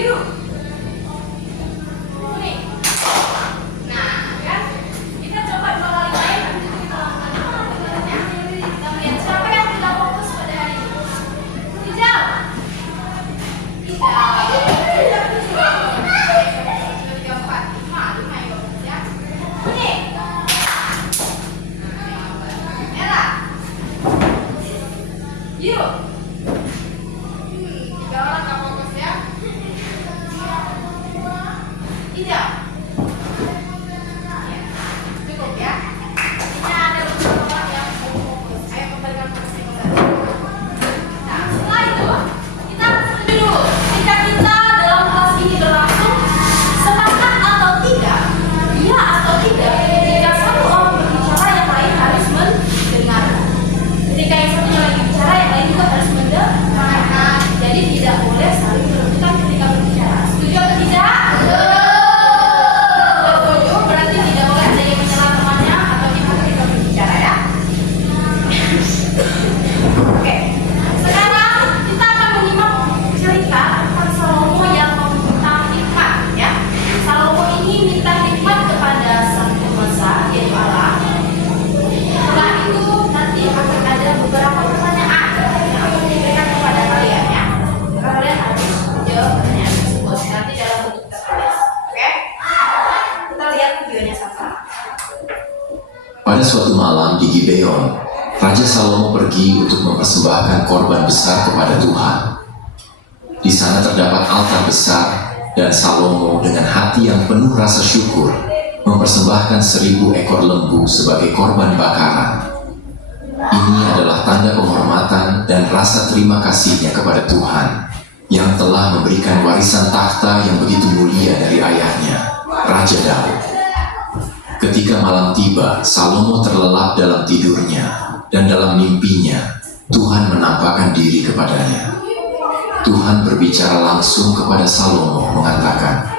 biru, kuning. Nah, kan? Kita coba 2 kali main, habis itu kita lakukan pelajarannya. Kita melihat siapa yang tidak fokus pada hari ini. Hijau. Hijau. Biru. 3 orang gak fokus ya. Hijau. Ya, cukup ya. Ini ada beberapa orang yang fokus. Ayo kembalikan fokusnya kembali. Nah, setelah itu kita setuju dulu. Jika kita dalam kelas ini berlangsung, sepakat atau tidak, iya atau tidak, jika satu orang berbicara yang lain harus mendengar. Ketika yang satunya lagi bicara, yang lain juga harus mendengarkan. Jadi tidak boleh saling berebutan ketika berbicara. Setuju atau tidak? Setuju. Berarti tidak boleh ada yang menyela temannya atau kita ketika berbicara ya. Oke. Sekarang kita akan menyimak cerita tentang Salomo yang meminta hikmat ya. Salomo ini minta hikmat kepada sang penguasa yaitu Allah. Setelah itu nanti akan ada beberapa pertanyaan yang akan diberikan kepada kalian ya. Kalian harus menjawab pertanyaan tersebut nanti dalam bentuk tertulis. Oke? Kita lihat videonya sama-sama. Pada suatu malam di Gibeon, Raja Salomo pergi untuk mempersembahkan korban besar kepada Tuhan. Di sana terdapat altar besar dan Salomo dengan hati yang penuh rasa syukur mempersembahkan 1000 ekor lembu sebagai korban bakaran. Ini adalah tanda penghormatan dan rasa terima kasihnya kepada Tuhan yang telah memberikan warisan takhta yang begitu mulia dari ayahnya, Raja Daud. Ketika malam tiba, Salomo terlelap dalam tidurnya dan dalam mimpinya Tuhan menampakkan diri kepadanya. Tuhan berbicara langsung kepada Salomo mengatakan,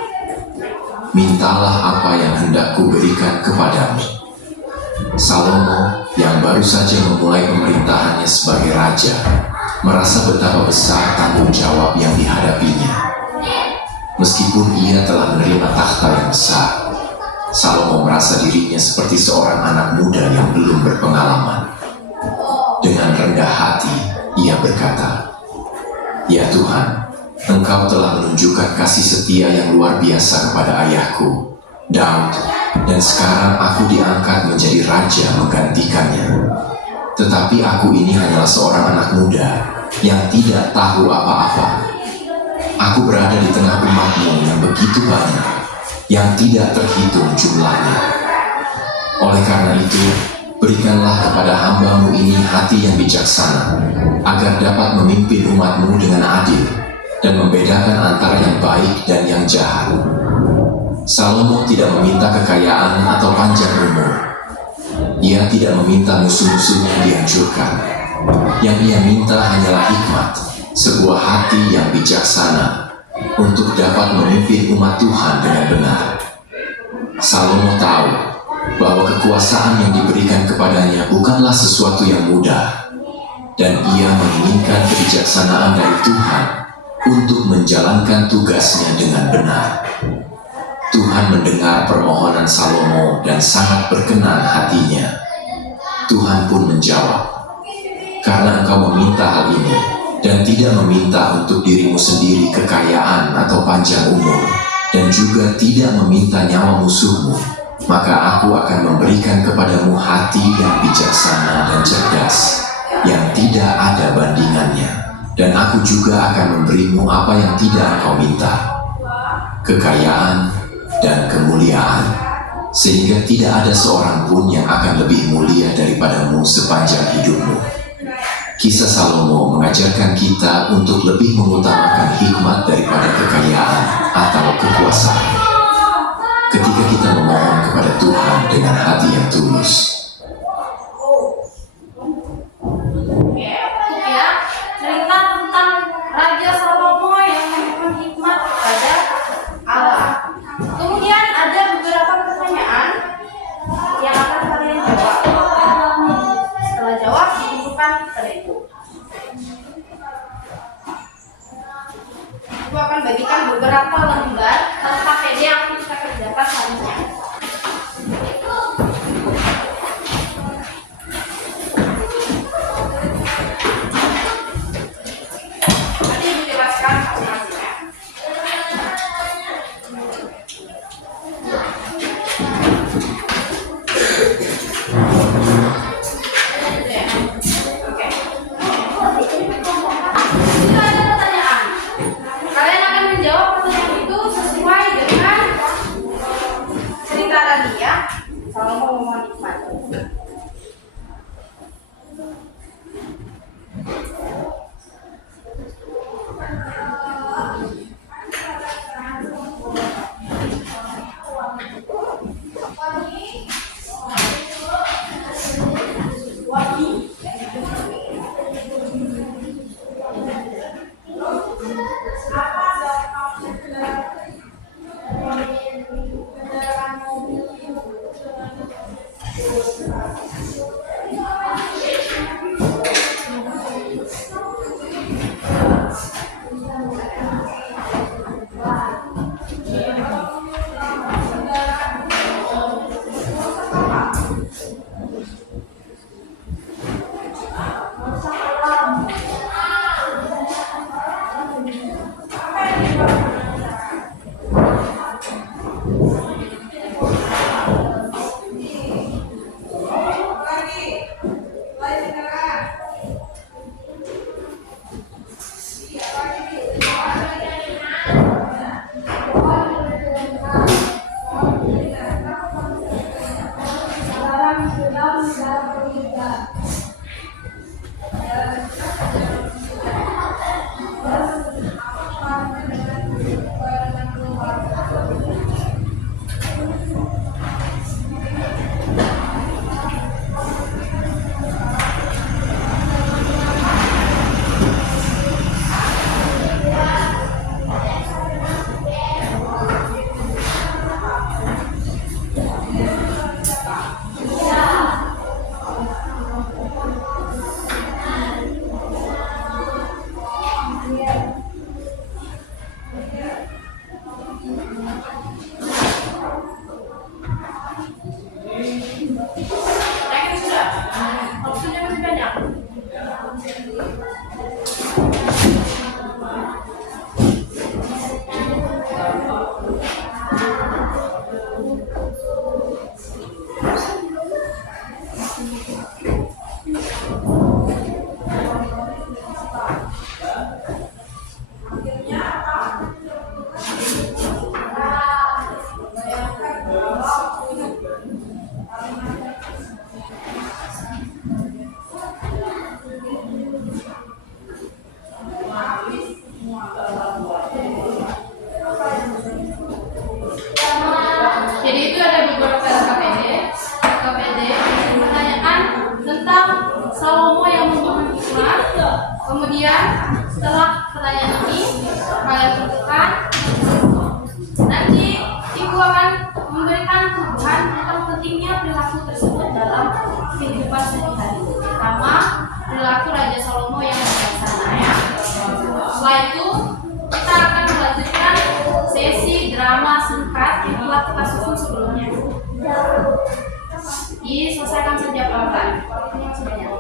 "Mintalah apa yang hendak kuberikan kepadamu." Salomo yang baru saja memulai pemerintahannya sebagai raja merasa betapa besar tanggung jawab yang dihadapinya. Meskipun ia telah menerima takhta yang besar, Salomo merasa dirinya seperti seorang anak muda yang belum berpengalaman. Dengan rendah hati, ia berkata, "Ya Tuhan, Engkau telah menunjukkan kasih setia yang luar biasa kepada ayahku, Daud, dan sekarang aku diangkat menjadi raja menggantikannya. Tetapi aku ini hanyalah seorang anak muda yang tidak tahu apa-apa. Aku berada di tengah umat-Mu yang begitu banyak, yang tidak terhitung jumlahnya. Oleh karena itu, berikanlah kepada hamba-Mu ini hati yang bijaksana, agar dapat memimpin umat-Mu dengan adil, dan membedakan antara yang baik dan yang jahat." Salomo tidak meminta kekayaan atau panjang umur. Ia tidak meminta musuh-musuhnya dihancurkan. Yang ia minta hanyalah hikmat, sebuah hati yang bijaksana untuk dapat memimpin umat Tuhan dengan benar. Salomo tahu bahwa kekuasaan yang diberikan kepadanya bukanlah sesuatu yang mudah, dan ia menginginkan kebijaksanaan dari Tuhan untuk menjalankan tugasnya dengan benar. Tuhan mendengar permohonan Salomo dan sangat berkenan hatinya. Tuhan pun menjawab, "Karena engkau meminta hal ini dan tidak meminta untuk dirimu sendiri kekayaan atau panjang umur, dan juga tidak meminta nyawa musuhmu, maka aku akan memberikan kepadamu hati yang bijaksana dan cerdas, yang tidak ada bandingannya, dan aku juga akan memberimu apa yang tidak engkau minta, kekayaan dan kemuliaan, sehingga tidak ada seorang pun yang akan lebih mulia daripadamu sepanjang hidupmu." Kisah Salomo mengajarkan kita untuk lebih mengutamakan hikmat daripada kekayaan atau kekuasaan. Ketika kita memohon kepada Tuhan dengan hati yang tulus. Ya, cerita tentang Raja Salomo yang memohon hikmat kepada Allah. Kemudian ada beberapa pertanyaan yang akan kalian jawab. Setelah jawab, ditentukan pada itu. Aku akan bagi beberapa lembar KPD yang kita kerjakan selanjutnya. Nanti Ibu jelaskan masing-masingnya. Oke. Jika ada pertanyaan, kalian akan menjawab pertanyaan itu sesuai dengan cerita tadi ya. Salomo memohon hikmat. Yakin sudah? Opsinya masih banyak. Jadi itu ada beberapa KPD menanyakan tentang Salomo yang memohon hikmat. Kemudian setelah pertanyaan ini kalian tentukan, nanti Ibu akan memberikan tujuan tentang pentingnya perilaku tersebut dalam kehidupan sehari-hari, terutama perilaku Raja Salomo yang bijaksana ya. Setelah itu kita akan melanjutkan sesi drama singkat yang telah kita susun sebelumnya. Selesaikan saja pelan-pelan. Terima kasih banyak.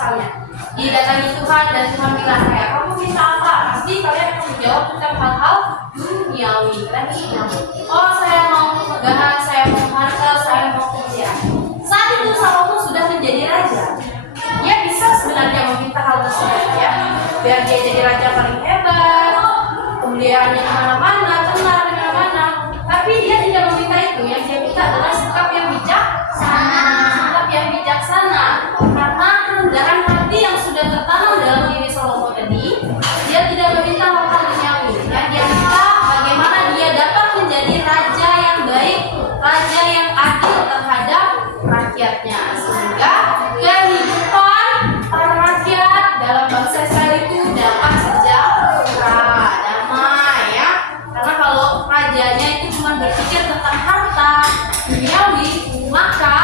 misalnya didatangi Tuhan dan Tuhan bilang kayak kamu minta apa, pasti kalian akan menjawab tentang hal-hal duniawi. Kalian bilang, oh saya mau kemegahan, saya mau harta, saya mau kerja. Saat itu Salomo sudah menjadi raja. Dia bisa sebenarnya meminta hal tersebut ya, biar dia jadi raja paling hebat, kemuliaannya kemana-mana, tenar di mana-mana. Tapi dia tidak meminta itu. Yang dia minta adalah sikap yang bijaksana. Sikap yang bijaksana. Karena kerendahan hati yang sudah tertanam dalam diri Salomo tadi, dia tidak meminta hal-hal duniawi. Yang dia minta bagaimana dia dapat menjadi raja yang baik, raja yang adil terhadap rakyatnya, sehingga kehidupan para rakyat dalam bangsa Israel itu dapat sejahtera, damai ya. Karena kalau rajanya itu cuma berpikir tentang harta duniawi, maka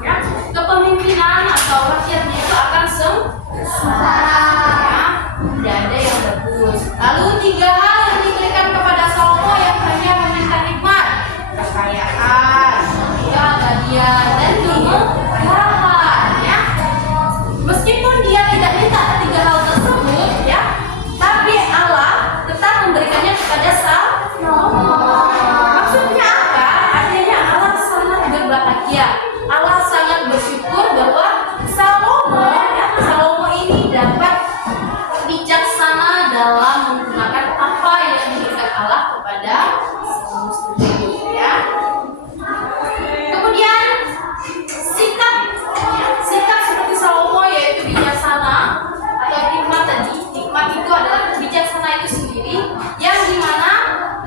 ya, kepemimpinan atau rakyatnya itu akan sengsara ya, tidak ada yang bagus. Lalu 3 hal yang diberikan kepada Salomo yang hanya meminta nikmat, kekayaan, kebahagiaan, dan kemegahan ya. Meskipun dia tidak minta 3 hal tersebut ya, tapi Allah tetap memberikannya kepada Salomo. Maksudnya apa? Artinya Allah sangat berbahagia. Allah sangat bersyukur bahwa Salomo ini dapat bijaksana dalam menggunakan apa yang diberikan Allah kepada Salomo ya. Kemudian sikap seperti Salomo yaitu bijaksana atau hikmat tadi. Hikmat itu adalah bijaksana itu sendiri yang dimana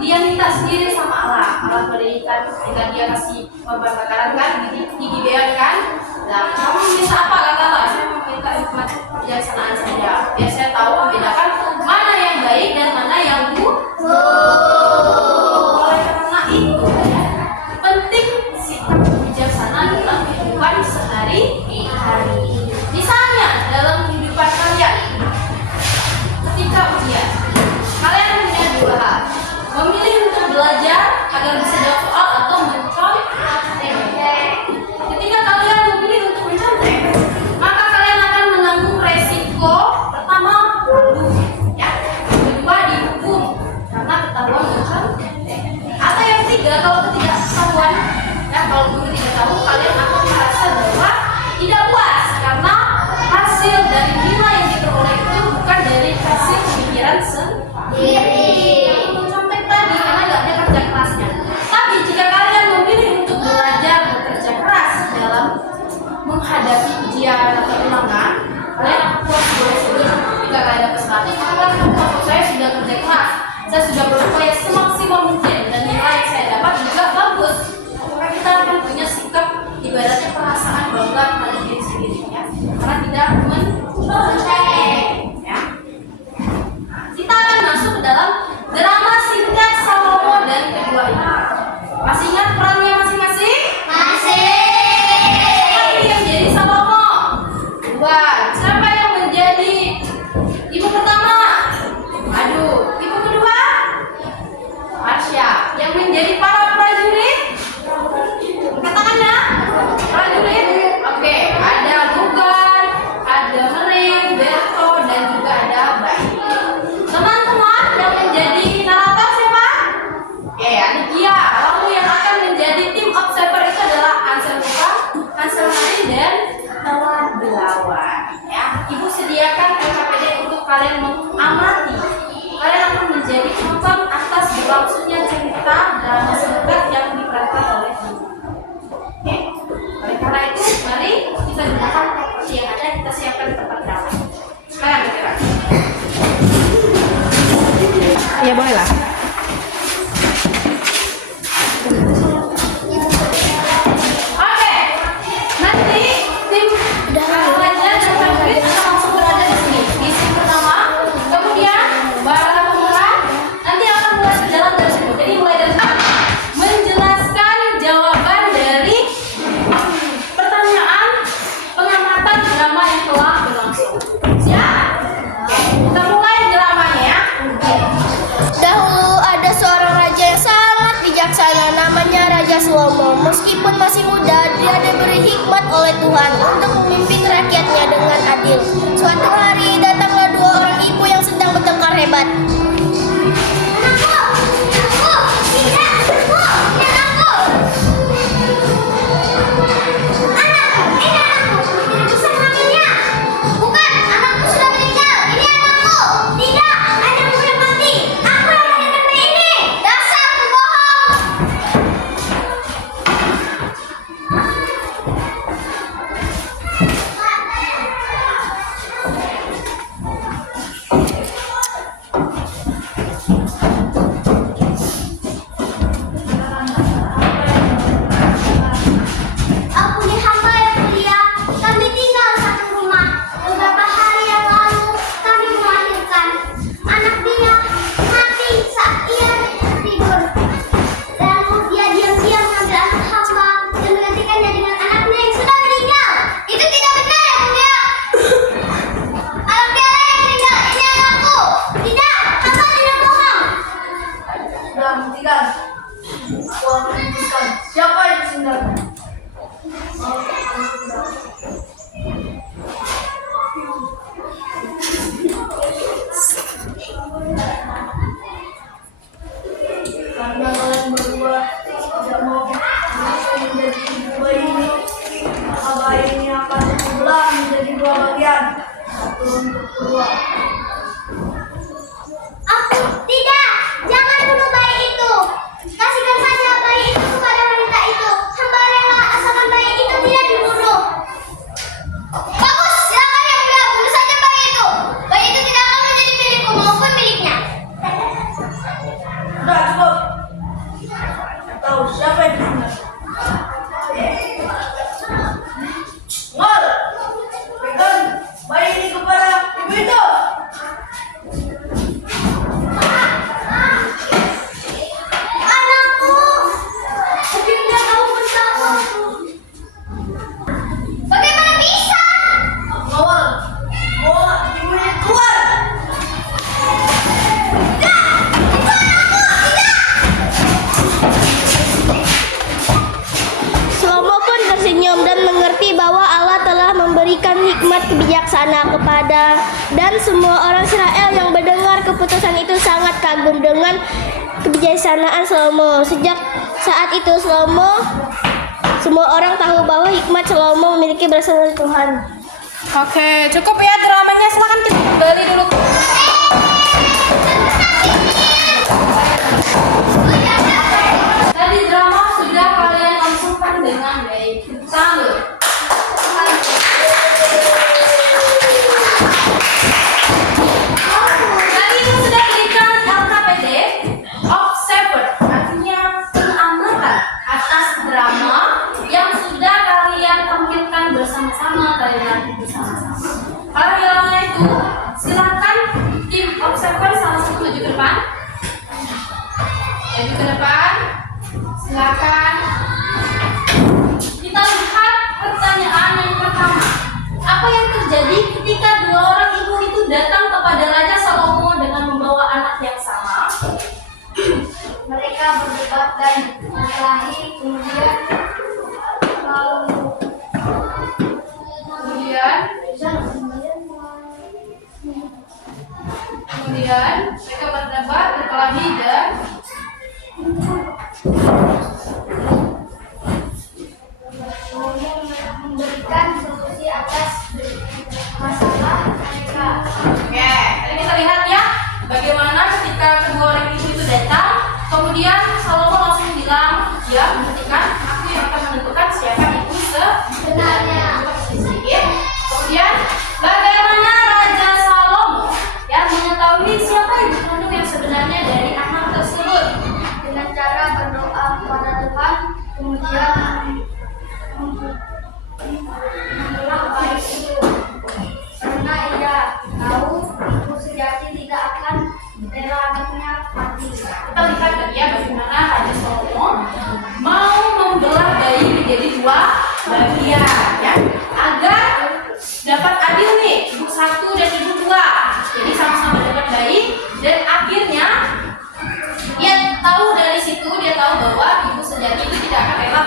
dia minta sendiri sama Allah. Allah berikan ketika dia kasih korban bakaran kan, di Gibeon kan. Nah, kamu minta apa kata Allah? Saya meminta hikmat kebijaksanaan saja. Biar saya tahu membedakan mana yang baik dan mana yang buruk. Oleh karena itu ya, penting sikap bijaksana dalam kehidupan sehari-hari. Misalnya dalam kehidupan kalian, ketika ujian, kalian punya 2 hal: memilih untuk belajar agar bisa jawab soal atau mencontek. Ketika kalian memilih untuk mencontek, maka kalian akan menanggung resiko pertama malu, ya, kedua dihukum karena Salomo. Meskipun masih muda, dia diberi hikmat oleh Tuhan untuk memimpin rakyatnya dengan adil. Suatu hari datanglah dua orang ibu yang sedang bertengkar hebat. Siapa yang sebenarnya? Karena kalian berdua tidak mau menjadi ibu bayi ini, maka bayi ini akan dibelah menjadi dua bagian, satu untuk kedua. Tidak, jangan bunuh bayi itu. Kasihkan saja bayi itu kepada wanita itu. Hamba rela asalkan bayi itu tidak dibunuh. Bagus, silakan yang mulia, bunuh saja bayi itu. Bayi itu tidak akan menjadi milikku maupun miliknya. Sudah cukup. Tahu siapa yang sebenarnya? Ngol, pegang bayi ini kepada ibu itu. Anakku, mungkin dia tahu bersama. Bagaimana bisa? Ngol, bawa ibu ini keluar. Salomo pun tersenyum dan mengerti bahwa Allah telah memberikan hikmat kebijaksanaan kepada dan semua orang Israel yang mendengar keputusan itu sangat kagum dengan kebijaksanaan Salomo. Sejak saat itu semua orang tahu bahwa hikmat Salomo memiliki berasal dari Tuhan. Oke, cukup ya dramanya. Silakan kita kembali dulu. Tadi drama sudah kalian langsungkan dengan baik. Sambil. Tadi itu sudah berikan LKPD observer, artinya pengamatan atas drama yang sudah kalian tampilkan bersama-sama, kalian bersama-sama. Kalau hilangnya itu, silakan tim observer salah satu maju ke depan. Maju ke depan. Silakan. Kita lihat pertanyaan yang pertama. Apa yang terjadi ketika dua orang ibu itu datang kepada Raja Salomo dengan membawa anak yang sama? Mereka berdebat dan berkelahi, kemudian mereka berdebat, berkelahi dan memberikan solusi atas masalah mereka. oke, tadi kita lihat ya bagaimana ketika kedua orang itu datang, kemudian Salomo langsung bilang, ya perhatikan, aku yang akan menentukan siapa ibu sebenarnya. Sedikit. Kemudian bagaimana Raja Salomo yang mengetahui siapa ibu kandung yang sebenarnya dari anak tersebut? Dengan cara berdoa kepada Tuhan, kemudian membelah bayi itu, karena ia tahu ibu sejati tidak akan rela anaknya mati. Kita lihat tadi ya bagaimana Raja Salomo mau membelah bayi menjadi dua bagian ya, agar dapat adil nih, ibu satu dan ibu dua, jadi sama-sama dapat bayi, dan akhirnya dia tahu dari situ, dia tahu bahwa ibu sejati itu tidak akan rela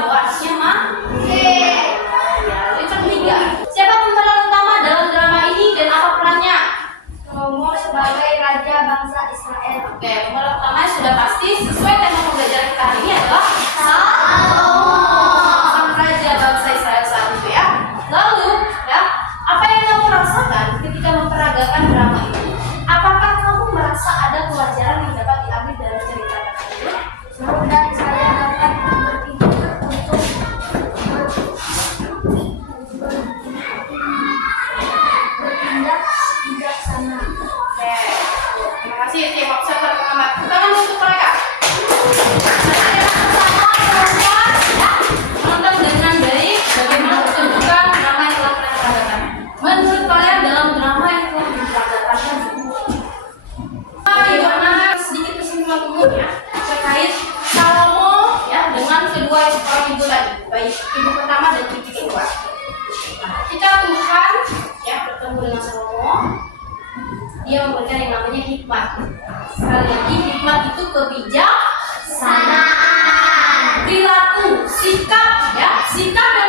baik ibu pertama dan ibu kedua. Nah, ketika Tuhan ya bertemu dengan Salomo, dia memberikan yang namanya hikmat. Sekali lagi, hikmat itu kebijaksanaan, perilaku, sikap yang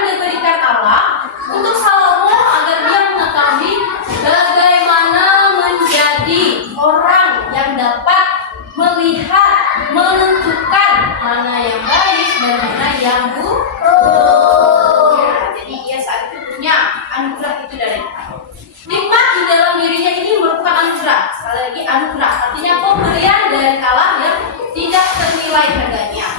diberikan Allah untuk Salomo agar dia mengetahui bagaimana menjadi orang yang dapat melihat, menentukan mana yang baik dan mana yang buruk. Ya, jadi dia saat itu punya anugerah itu dari Allah. Hikmat di dalam dirinya ini merupakan anugerah. Sekali lagi anugerah, artinya pemberian dari Allah yang tidak ternilai harganya.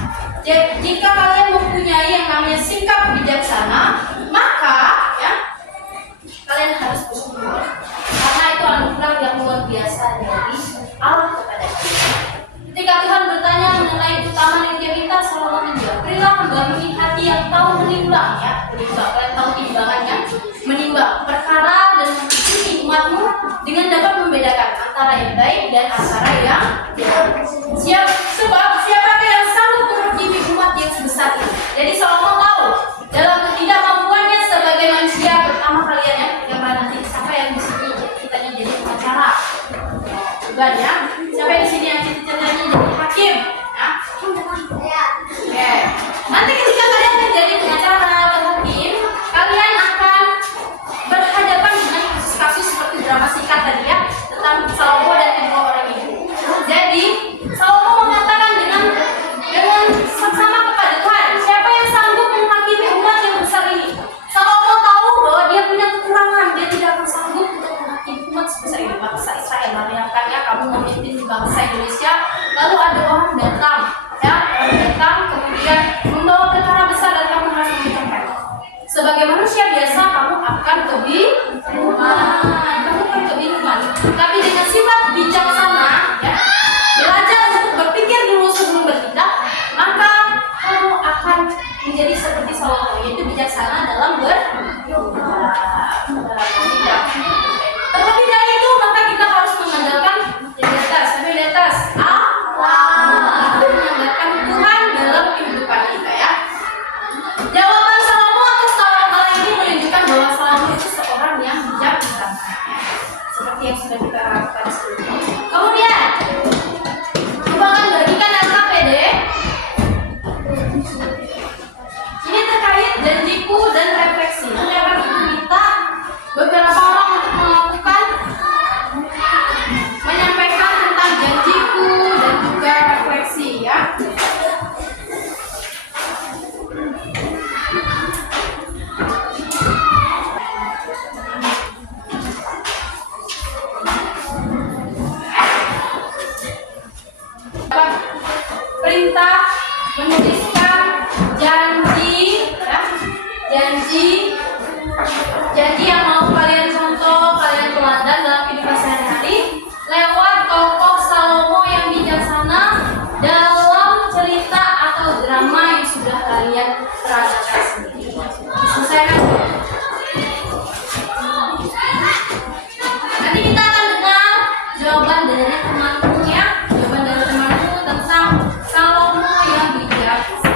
Jadi, jika kalian mempunyai yang namanya sikap bijaksana, maka ya kalian harus bersyukur karena itu anugerah yang luar biasa dari Allah kepada kita. Ketika Tuhan bertanya mengenai keutamaan yang dia minta, Salomo menjawab, berilah hamba-Mu hati yang tahu menimbang, ya, menimbang. Kalian tahu timbangannya, menimbang perkara dan mengikuti hikmat-Mu dengan dapat membedakan antara yang baik dan antara yang jahat. Sebab siapakah yang sanggup menghakimi umat yang sebesar ini? Jadi Salomo tahu dalam ketidakmampuannya sebagai manusia, pertama kalian yang nanti siapa yang di sini ceritanya jadi pengacara, bukan ya? Siapa yang di sini yang ceritanya jadi hakim? Ya? Oke. Nanti ketika kalian menjadi pengacara atau hakim, kalian akan berhadapan dengan kasus-kasus seperti drama singkat tadi ya, tentang Salomo dan kedua orang itu. Jadi Salomo mengatakan dengan seksama kepada Tuhan, siapa yang sanggup menghakimi umat yang besar ini? Salomo tahu bahwa dia punya kekurangan, dia tidak akan sanggup untuk menghakimi umat sebesar ini. Bangsa Israel, bayangkannya kamu memimpin bangsa Indonesia, lalu ada orang datang, ya, kemudian membawa perkara besar dan kamu harus memecahkan. Sebagai manusia biasa kamu akan kebingungan, tapi dengan sifat bijaksana, ya, belajar untuk berpikir dulu sebelum bertindak, maka kamu akan menjadi seperti Salomo, yaitu bijaksana dalam bertindak. Terlebih dari itu, maka kita harus mengandalkan di atas Allah, mengandalkan Tuhan dalam kehidupan kita ya. Jawaban Salomo atas hal ini menunjukkan bahwa Salomo itu seorang yang bijaksana, seperti yang sudah kita harapkan sebelumnya. Kemudian coba kan bagikan LKPD. Ini terkait janjiku dan refleksi. Nanti akan kita minta beberapa orang untuk menyampaikan tentang janjiku dan juga refleksi ya. Perintah menuliskan janji ya, janji yang mau kalian contoh, kalian teladan dalam kehidupan sehari-hari lewat tokoh Salomo yang bijaksana dalam cerita atau drama yang sudah kalian peragakan sendiri. Diselesaikan. Nanti kita akan dengar jawaban dari temanmu ya, jawaban dari temanmu tentang Salomo yang bijaksana.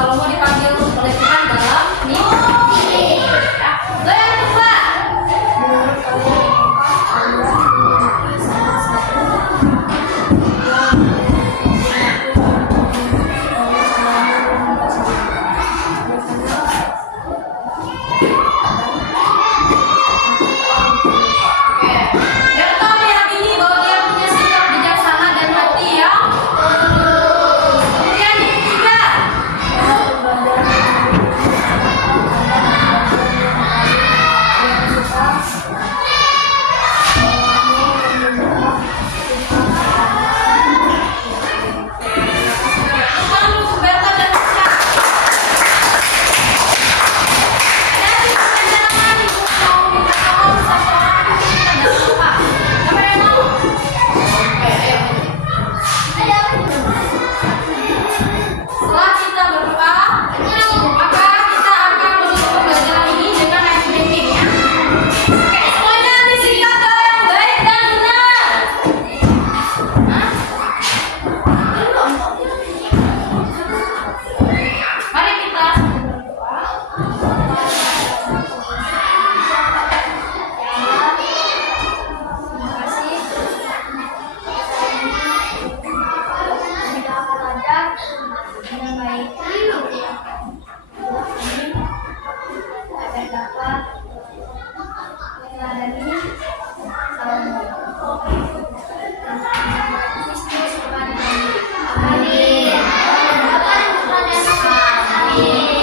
Salomo dipanggil oleh Tuhan dalam mimpi. Ya. Lalu yang kedua. Berta meyakini bahwa dia punya sikap bijaksana dan hati yang lurus. Kemudian yang ketiga. Lalu Berta dan Risha. Ada di perjalanan ibu mau minta tolong satu orang itu kita jangan lupa. Siapa yang mau? Oke, ayo. Setelah kita berdoa, maka kita akan menutup pembelajaran ini dengan ice breaking ya. Oke, semuanya disingkat cara yang baik dan benar. Hah? Belum. Mari kita berdoa. Terima kasih. Kita akan belajar dengan baik agar dapat meneladani Salomo. Kristus Tuhan kami. Amin.